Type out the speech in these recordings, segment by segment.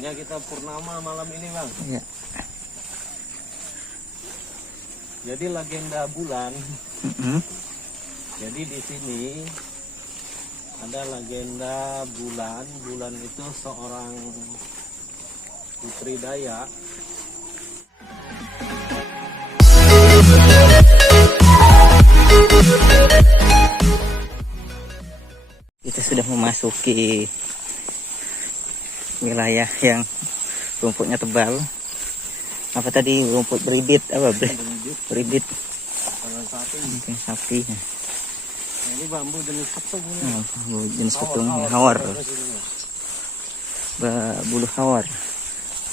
Sehingga kita purnama malam ini, Bang. Iya. Jadi legenda bulan. Jadi di sini ada legenda bulan. Bulan itu seorang putri Dayak. Kita sudah memasuki wilayah yang rumputnya tebal. Apa tadi, rumput beribit? Apa? Beribit. Mungkin sapi. Nah, ini bambu jenis ketung. Bambu jenis ketung, hawar. Bulu hawar.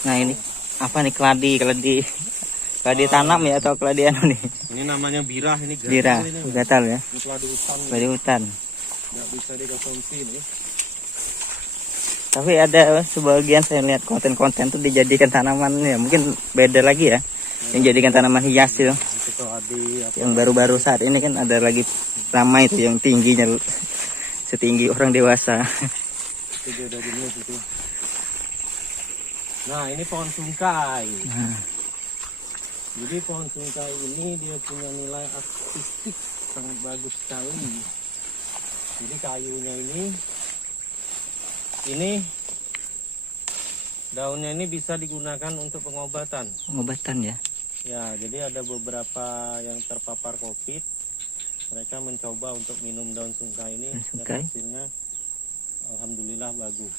Nah ini apa nih, keladi tanam ya, atau keladi anu nih? Ini namanya birah, ini gatal. Birah, gatal ya. Ini keladi hutan. Keladi hutan. Nggak bisa dikonsumsi nih. Tapi ada sebagian saya lihat konten-konten tuh dijadikan tanaman ya, mungkin beda lagi ya. Yang jadikan tanaman hias itu. Yang baru-baru saat ini kan ada lagi ramai itu yang tingginya setinggi orang dewasa. Itu udah jenis itu. Nah, ini pohon sungkai. Jadi pohon sungkai ini dia punya nilai artistik sangat bagus sekali. Jadi kayunya ini daunnya ini bisa digunakan untuk pengobatan. Pengobatan ya. Ya, jadi ada beberapa yang terpapar COVID, mereka mencoba untuk minum daun sungkai ini, dan hasilnya alhamdulillah bagus.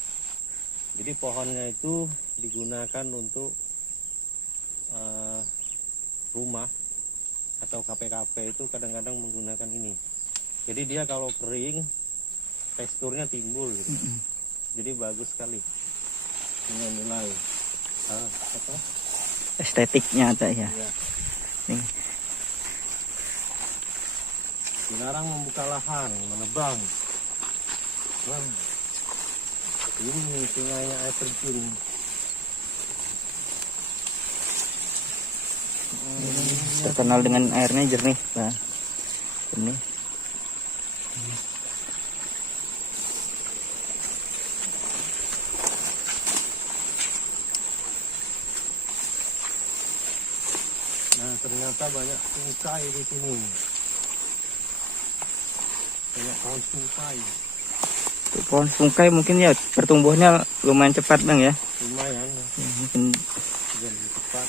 Jadi pohonnya itu digunakan untuk rumah atau KP-KP itu kadang-kadang menggunakan ini. Jadi dia kalau kering teksturnya timbul gitu. Jadi bagus sekali dengan nilai estetiknya ada ya. Nih. Dilarang membuka lahan, menebang. Wah, ini sungainya air terjun. Terkenal dengan airnya jernih, Pak. Ini. Nah, ternyata banyak sungkai di sini. Banyak pohon sungkai. Pohon sungkai mungkin ya pertumbuhannya lumayan cepat, Bang ya. Lumayan. Ya, mungkin lebih cepat.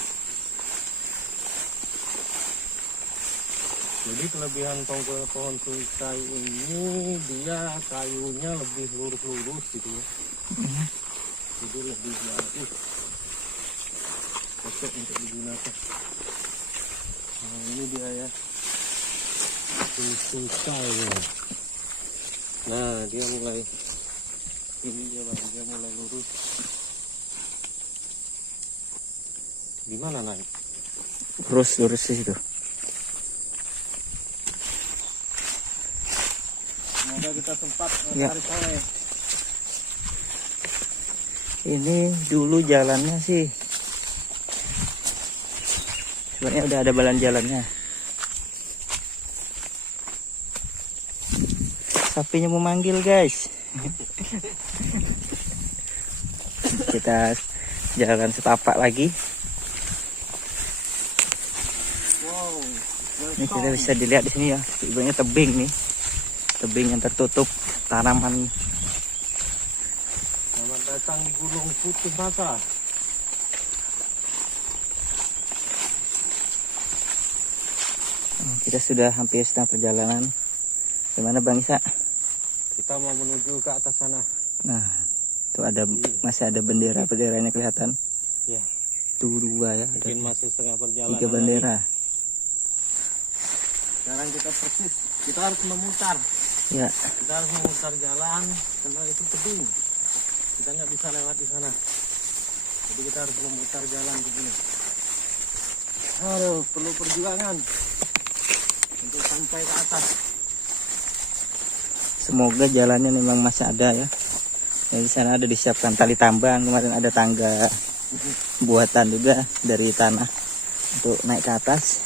Jadi kelebihan pohon sungkai ini dia kayunya lebih lurus-lurus gitu ya. Jadi lebih bagus. Cocok untuk digunakan. Nah, ini dia ya. Sungkai ya. Nah, dia mulai ini dia Bang, dia mulai lurus. Gimana naik? lurus di situ. Semoga kita sempat Ya. mencari sore. Ini dulu jalannya sih sebenarnya udah ada balan jalannya. Sapinya mau manggil, guys. Kita jalan setapak lagi. Wow, Ini kita bisa dilihat di sini ya, ibaratnya tebing nih. Tebing yang tertutup tanaman. selamat datang di Gunung Putih Mata. Kita sudah hampir setengah perjalanan. Gimana Bang Isa? Kita mau menuju ke atas sana. Nah, itu masih ada benderanya kelihatan. Ya. Tuh 2 ya. Mungkin masih setengah perjalanan. 3 bendera. Lagi. Sekarang kita harus memutar. Ya. Kita harus memutar jalan karena itu tebing. Kita nggak bisa lewat di sana. Jadi kita harus memutar jalan begini. Aduh, perlu perjuangan untuk sampai ke atas. Semoga jalannya memang masih ada ya. Di sana ada disiapkan tali tambang, kemarin ada tangga buatan juga dari tanah untuk naik ke atas.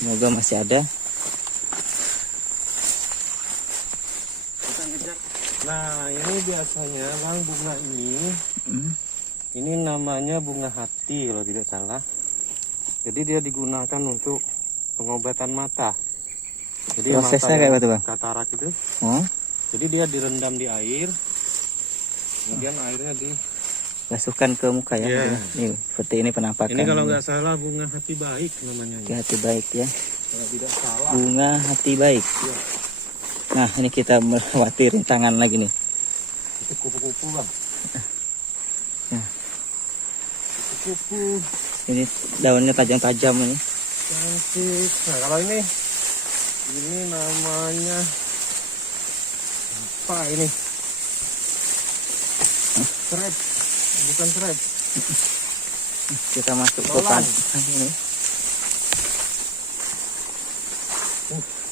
Semoga masih ada. Nah, ini biasanya Bang, bunga ini Ini namanya bunga hati kalau tidak salah. Jadi dia digunakan untuk pengobatan mata. Jadi Prosesnya mata kayak yang apa tuh, Bang? katarak itu. Oh, Jadi dia direndam di air. Kemudian airnya di basuhkan ke muka ya. Iya. Nih, seperti ini penampakan. ini kalau nggak salah bunga hati baik namanya. Oke, hati baik ya. Kalau tidak salah. Bunga hati baik. Iya. Nah, ini kita melewati rintangan lagi nih. Itu kupu-kupu bang. Ya. Kupu-kupu. Ini daunnya tajam-tajam ini. Cantik. Nah kalau ini namanya apa ini? Serep, bukan serep. Kita masuk ke Tolan. ini.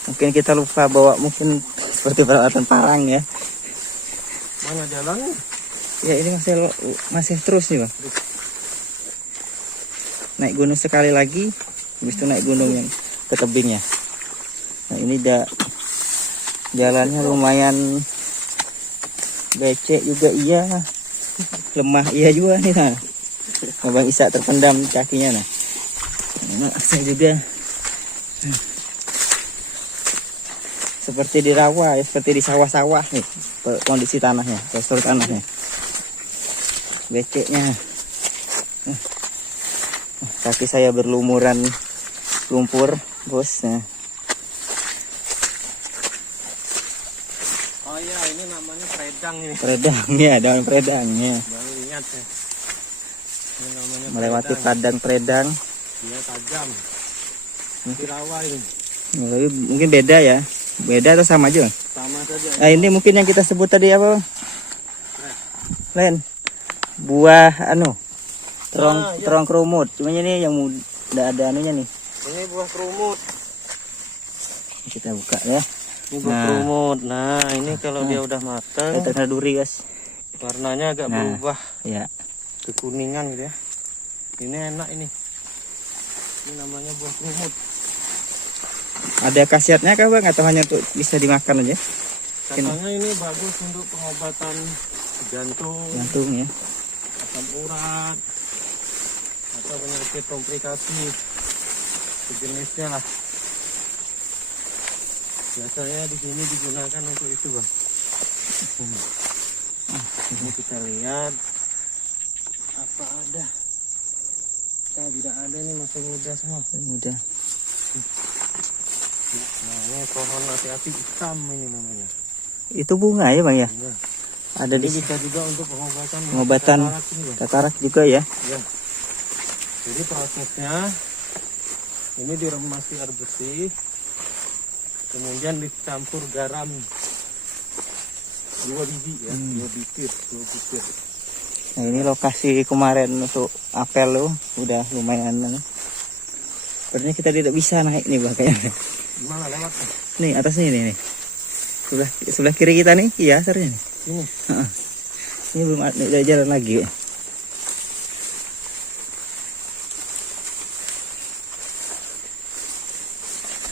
Mungkin kita lupa bawa mungkin seperti peralatan parang ya. Mana jalannya? Ya ini masih terus nih bang. Naik gunung sekali lagi, habis itu naik gunung yang ke tebingnya. Nah ini jalannya lumayan becek juga iya, lemah iya juga nih nah. Bang Isa terpendam kakinya nah. Nah saya juga seperti di rawa ya, seperti di sawah-sawah nih kondisi tanahnya, postur tanahnya, beceknya. Kaki saya berlumuran lumpur, bos. Nah, Oh iya, ini namanya predang ini. predangnya, daun predangnya. Baru ingat ya. Ini namanya Melewati predang. padang predang. Dia tajam. Di rawa ini. Nah, tapi mungkin beda ya. Beda atau sama aja? Sama saja. Nah, ini mungkin yang kita sebut tadi apa? Len. Buah Iya. terong kerumut. Cuma ini yang udah ada anunya nih. Ini buah kerumut. Kita buka ya. Ini buah kerumut. Nah, ini kalau dia udah matang, Kita kena duri, guys. warnanya agak Nah. berubah Ya. kekuningan gitu ya. Ini enak ini. Ini namanya buah kerumut. Ada khasiatnya kah, Bang? Atau hanya untuk bisa dimakan aja? Katanya ini bagus untuk pengobatan jantung, Jantung ya. asam urat, atau penyakit komplikasi sejenisnya lah. Biasanya di sini digunakan untuk itu bang. Ini kita lihat apa ada. Tidak ada, ini masih muda semua. Mudah. Nah ini pohon hati-hati hitam ini namanya. Itu bunga ya, Bang ya? Iya. Ada Ini di bisa juga untuk pengobatan katarak ini, Bang. katarak juga ya. Ya. Jadi prosesnya ini diremas di air bersih, kemudian dicampur garam 2 biji ya, 2 butir. Nah, ini lokasi kemarin untuk apel lo udah lumayan. Sepertinya kita tidak bisa naik nih, Bang kayaknya. Gimana lewat? Nih atasnya nih. Sebelah kiri kita nih, iya asarnya nih. Ini. Ini belum ada jalan lagi.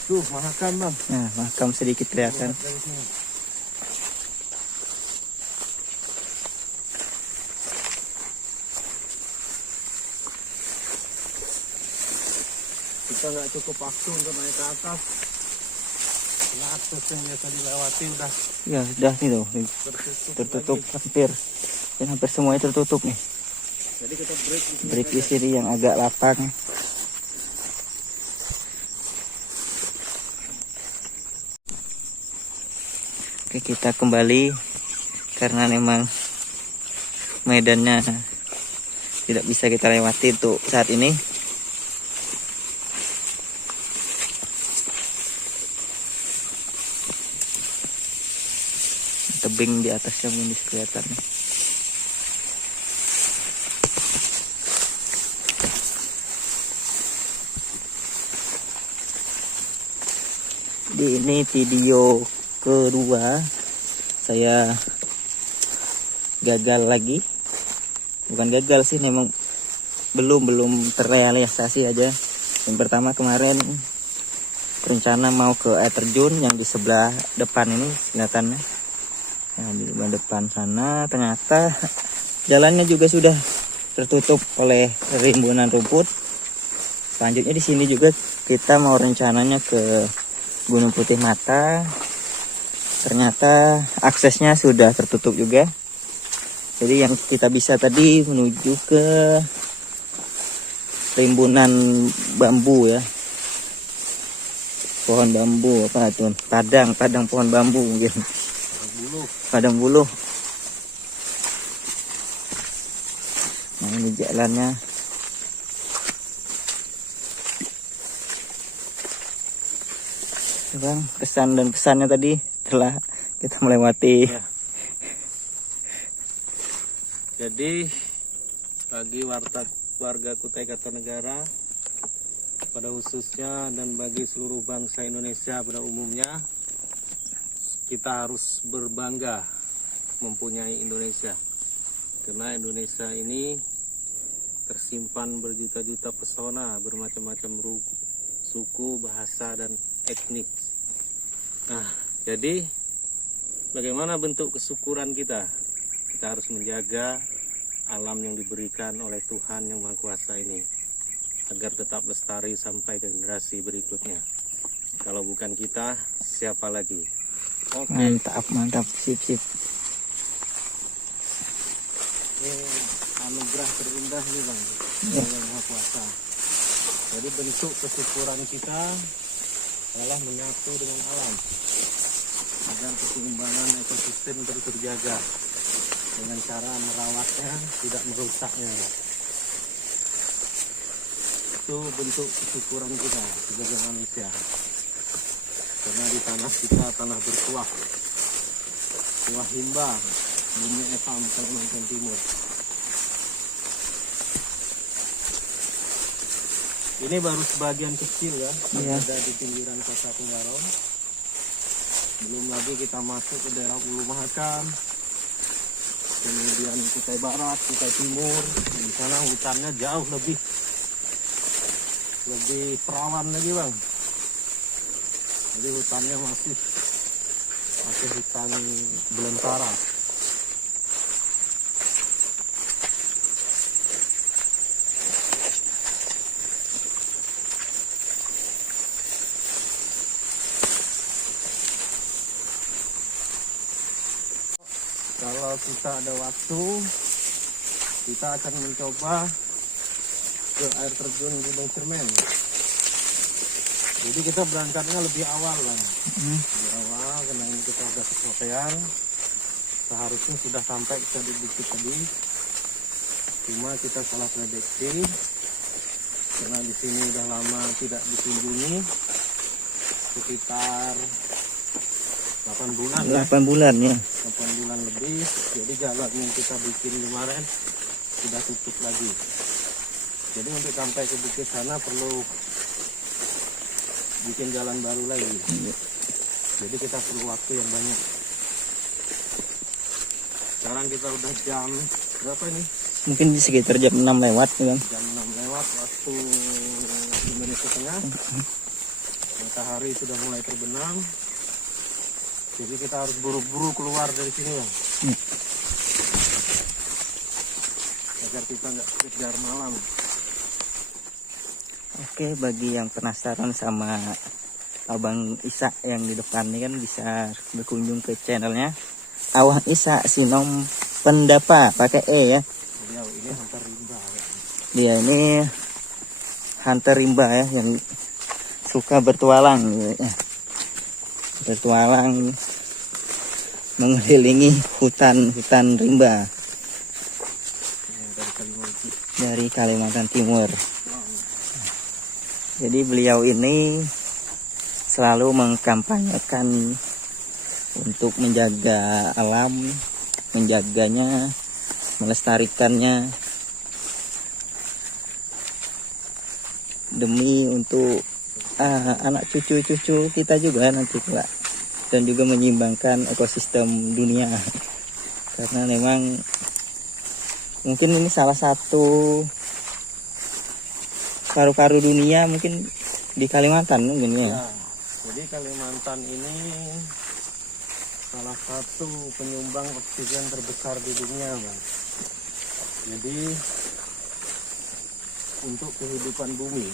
Tuh mahakam bang. Nah, makam sedikit kelihatan. Lihat dari sini. Kita nggak cukup waktu untuk naik ke atas. Nah, akses yang biasa dilewati udah Ya, sudah nih tuh. Tertutup lagi. hampir. Dan hampir semuanya tertutup nih. Jadi kita break di sini. Break di sini yang agak lapang. Oke, kita kembali karena memang medannya tidak bisa kita lewati untuk saat ini. Tebing di atasnya belum bisa kelihatan. Di ini video kedua saya gagal lagi. Bukan gagal sih, memang belum terrealisasi aja. Yang pertama kemarin rencana mau ke air terjun yang di sebelah depan ini kelihatannya. Nah, di depan sana ternyata jalannya juga sudah tertutup oleh rimbunan rumput. Selanjutnya di sini juga kita mau rencananya ke Gunung Putih Mata. Ternyata aksesnya sudah tertutup juga. Jadi yang kita bisa tadi menuju ke rimbunan bambu ya. Pohon bambu apa itu? Padang pohon bambu mungkin. Padang buluh. Nah, ini jalannya. Bang, kesan dan pesannya tadi telah kita melewati. Ya. Jadi bagi warga Kutai Kartanegara pada khususnya dan bagi seluruh bangsa Indonesia pada umumnya, kita harus berbangga mempunyai Indonesia, karena Indonesia ini tersimpan berjuta-juta pesona, bermacam-macam suku, bahasa, dan etnik. Nah, jadi bagaimana bentuk kesyukuran kita? Kita harus menjaga alam yang diberikan oleh Tuhan Yang Maha Kuasa ini, agar tetap lestari sampai ke generasi berikutnya. Kalau bukan kita, siapa lagi? Oke. Mantap, sip. Ini anugerah terindah nih Bang, Yang Maha Kuasa. Jadi bentuk kesyukuran kita adalah menyatu dengan alam, agar keseimbangan ekosistem terus terjaga dengan cara merawatnya, tidak merusaknya. Itu bentuk kesyukuran kita sebagai manusia, karena di tanah kita tanah berkuah, kuah himba, bumi Etam, Kalimantan Timur. Ini baru sebagian kecil ya, yang ada di pinggiran Kota Tenggaron. Belum lagi kita masuk ke daerah Ulu Mahakam, kemudian Kutai Barat, Kutai Timur. Di sana hutannya jauh lebih perawan lagi Bang. Jadi hutannya masih hutan belantara. Kalau kita ada waktu, kita akan mencoba ke air terjun Gunung Cermen. Jadi kita berangkatnya lebih awal lah. Lebih awal, karena ini kita sudah kesorean. Seharusnya sudah sampai kita di bukit tadi. Cuma kita salah prediksi, karena di sini udah lama tidak dikunjungi, sekitar 8 bulan. 8 bulan ya. 8 bulan lebih. Jadi jalan yang kita bikin kemarin sudah tutup lagi. Jadi untuk sampai ke bukit sana perlu bikin jalan baru lagi. Jadi kita perlu waktu yang banyak. Sekarang kita udah jam berapa ini? Mungkin di sekitar jam 6 lewat ya, Bang. Jam 6 lewat waktu Indonesia Tengah. Matahari sudah mulai terbenam. Jadi kita harus buru-buru keluar dari sini ya. Agar kita nggak kejar malam. Oke, bagi yang penasaran sama Abang Isa yang di depan ini kan bisa berkunjung ke channelnya Awang Isa Sinom Pendapa pakai E ya. Beliau ini hunter rimba ya. Dia ini hunter rimba ya, yang suka bertualang gitu ya. Bertualang mengelilingi hutan rimba dari Kalimantan Timur. Jadi beliau ini selalu mengkampanyekan untuk menjaga alam, menjaganya, melestarikannya demi untuk anak cucu-cucu kita juga nanti kelak, dan juga menyeimbangkan ekosistem dunia. Karena memang mungkin ini salah satu paru-paru dunia mungkin di Kalimantan mungkin ya. Jadi Kalimantan ini salah satu penyumbang oksigen terbesar di dunia, Bang. Jadi untuk kehidupan bumi.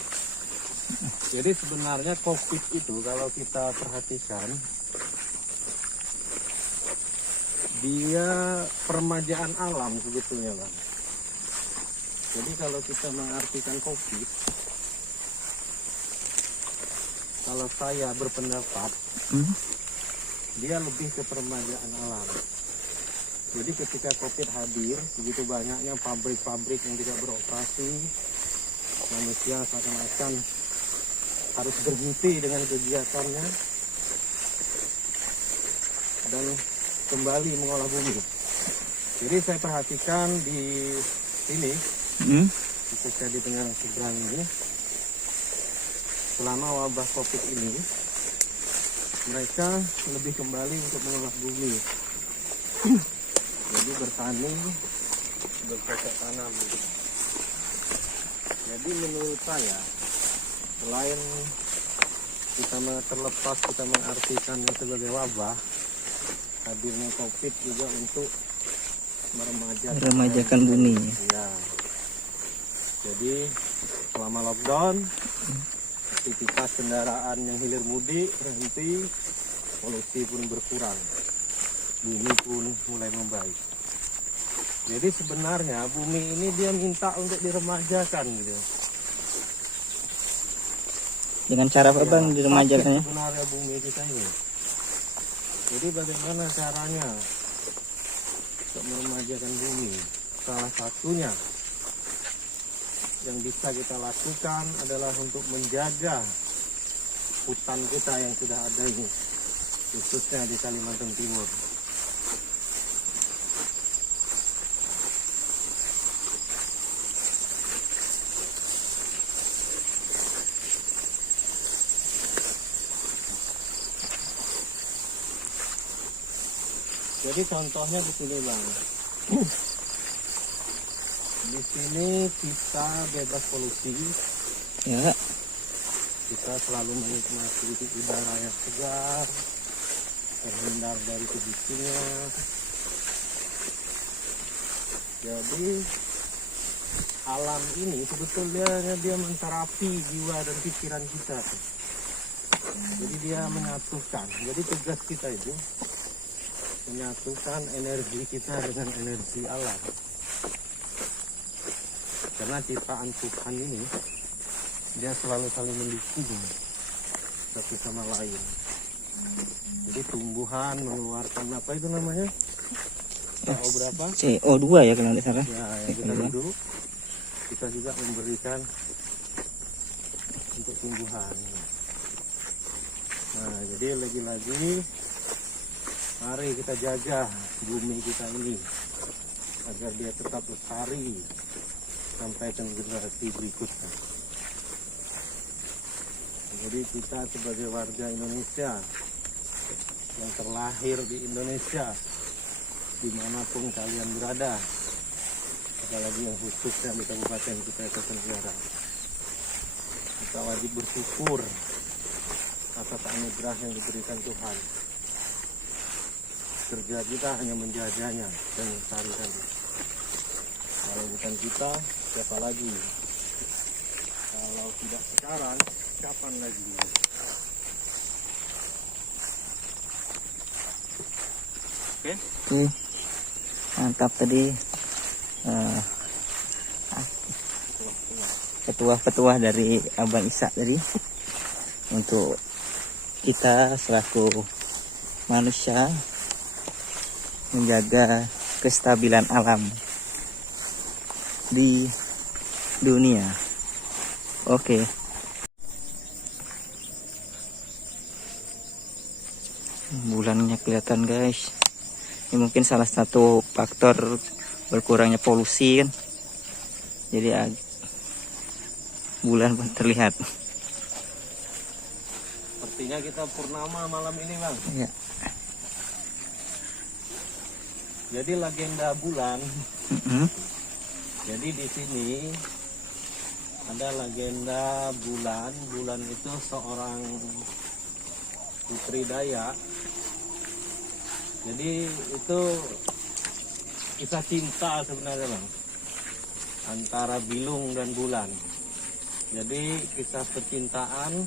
Jadi sebenarnya COVID itu kalau kita perhatikan, dia permajaan alam sebetulnya, Bang. Jadi kalau kita mengartikan COVID, kalau saya berpendapat, dia lebih ke permajaan alam. Jadi ketika COVID hadir, begitu banyaknya pabrik-pabrik yang tidak beroperasi, manusia seakan-akan harus berhenti dengan kegiatannya dan kembali mengolah bumi. Jadi saya perhatikan di sini, ketika di tengah seberang ini, selama wabah COVID ini, mereka lebih kembali untuk mengolah bumi. Jadi bertani, bercocok tanam. Jadi menurut saya, selain kita terlepas kita mengartikannya sebagai wabah, hadirnya COVID juga untuk meremajakan bumi. Ya. Jadi selama lockdown, aktivitas kendaraan yang hilir mudik berhenti, polusi pun berkurang, bumi pun mulai membaik. Jadi sebenarnya bumi ini dia minta untuk diremajakan gitu. Dengan cara apa, Bang, diremajakannya? Sebenarnya bumi kita ini. Jadi bagaimana caranya untuk meremajakan bumi? Salah satunya yang bisa kita lakukan adalah untuk menjaga hutan kita yang sudah ada ini, khususnya di Kalimantan Timur. Jadi contohnya di sini, Bang. Di sini kita bebas polusi. Ya. Kita selalu menikmati udara yang segar, terhindar dari kebisingan. Jadi alam ini sebetulnya dia menterapi jiwa dan pikiran kita. Jadi dia menyatukan. Jadi tugas kita itu menyatukan energi kita dengan energi alam. Karena ciptaan Tuhan ini dia selalu saling mendukung satu sama lain. Jadi tumbuhan mengeluarkan apa itu namanya? CO berapa? CO2 ya kalau tidak salah. Ya, yang kita hidup, kita juga memberikan untuk tumbuhan. Nah, jadi lagi-lagi mari kita jaga bumi kita ini agar dia tetap lestari sampai ke generasi berikutnya. Jadi kita sebagai warga Indonesia yang terlahir di Indonesia, dimanapun kalian berada, apalagi yang khususnya di Kabupaten kita Tenggara, kita wajib bersyukur atas anugerah yang diberikan Tuhan. Kerja kita hanya menjaganya dan melestarikannya. Kalau bukan kita, siapa lagi? Kalau tidak sekarang, kapan lagi? Oke? Oke. Mantap tadi. Petuah-petuah dari Abang Ishak tadi untuk kita selaku manusia menjaga kestabilan alam di dunia. Oke. Bulannya kelihatan, guys. Ini mungkin salah satu faktor berkurangnya polusi kan. Jadi bulan pun terlihat. Sepertinya kita purnama malam ini, Bang. Iya. Jadi legenda bulan. Jadi di sini ada legenda bulan. Bulan itu seorang putri Dayak. Jadi itu kisah cinta sebenarnya, Bang, antara Bilung dan Bulan. Jadi kisah percintaan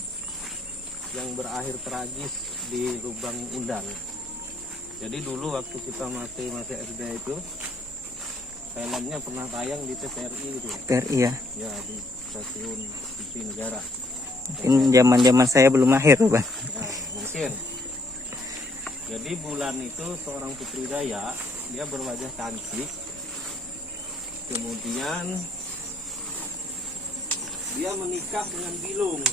yang berakhir tragis di Lubang Undang. Jadi dulu waktu kita masih SD itu, filmnya pernah tayang di TVRI gitu. TVRI ya. Ya, di stasiun TV negara. Mungkin zaman saya belum lahir, Bang. Ya, mungkin. Jadi Bulan itu seorang putri Dayak, dia berwajah cantik. Kemudian dia menikah dengan Bilung.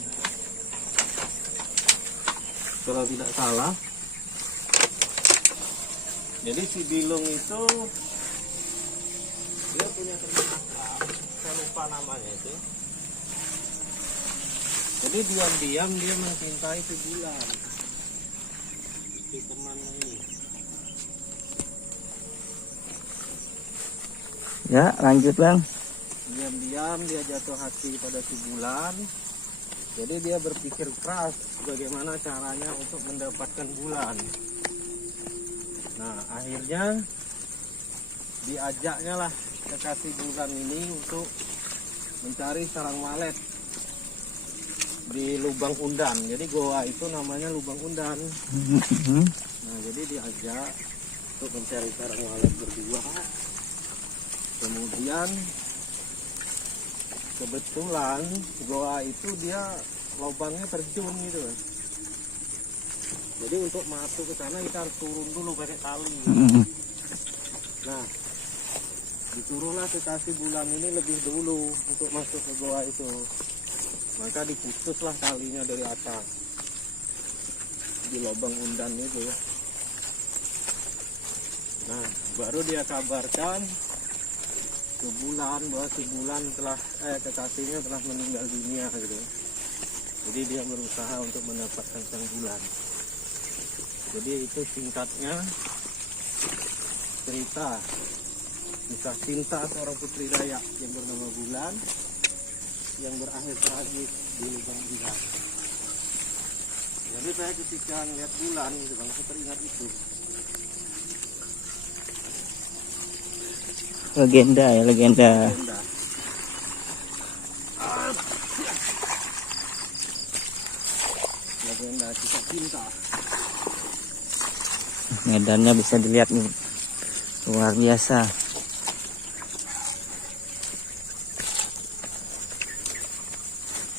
Kalau tidak salah. Jadi si Bilung itu dia punya teman akrab, saya lupa namanya itu. Jadi diam-diam dia mencintai si Bulan, si temannya ini. Ya, lanjut Bang. Diam-diam dia jatuh hati pada si Bulan. Jadi dia berpikir keras bagaimana caranya untuk mendapatkan Bulan. Nah, akhirnya diajaknya lah kekasih Bulan ini untuk mencari sarang walet di Lubang Undan. Jadi goa itu namanya Lubang Undan. Nah, jadi diajak untuk mencari sarang walet berdua. Kemudian kebetulan goa itu dia lubangnya terjun gitu. Jadi untuk masuk ke sana kita harus turun dulu pakai tali. Nah, disuruhlah kekasih Bulan ini lebih dulu untuk masuk ke goa itu. Maka diputuslah talinya dari atas di lubang undan itu. Nah, baru dia kabarkan ke Bulan bahwa si Bulan telah kekasihnya telah meninggal dunia gitu. Jadi dia berusaha untuk mendapatkan sang Bulan. Jadi itu singkatnya cerita kisah cinta seorang putri Dayak yang bernama Bulan yang berakhir tragis di Lubang Undan. Jadi saya ketika melihat Bulan gitu Bang, saya teringat itu. Legenda ya, legenda. Legenda kisah cinta. Medannya bisa dilihat nih, luar biasa.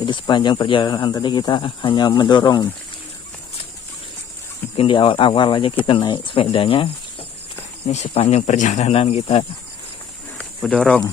Jadi sepanjang perjalanan tadi kita hanya mendorong. Mungkin di awal-awal aja kita naik sepedanya. Ini sepanjang perjalanan kita mendorong.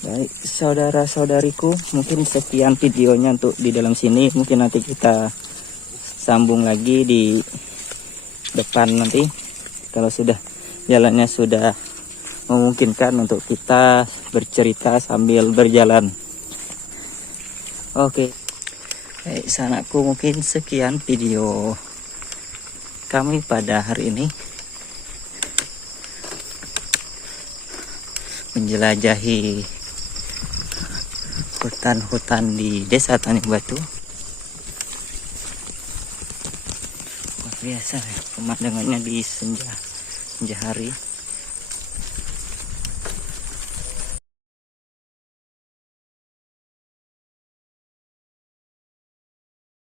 Baik, saudara-saudariku, mungkin sekian videonya untuk di dalam sini. Mungkin nanti kita sambung lagi di depan nanti, kalau sudah jalannya sudah memungkinkan untuk kita bercerita sambil berjalan. Oke, baik sanakku, mungkin sekian video kami pada hari ini. Menjelajahi hutan-hutan di Desa Tanjung Batu. Luar biasa ya pemandangannya di senja hari.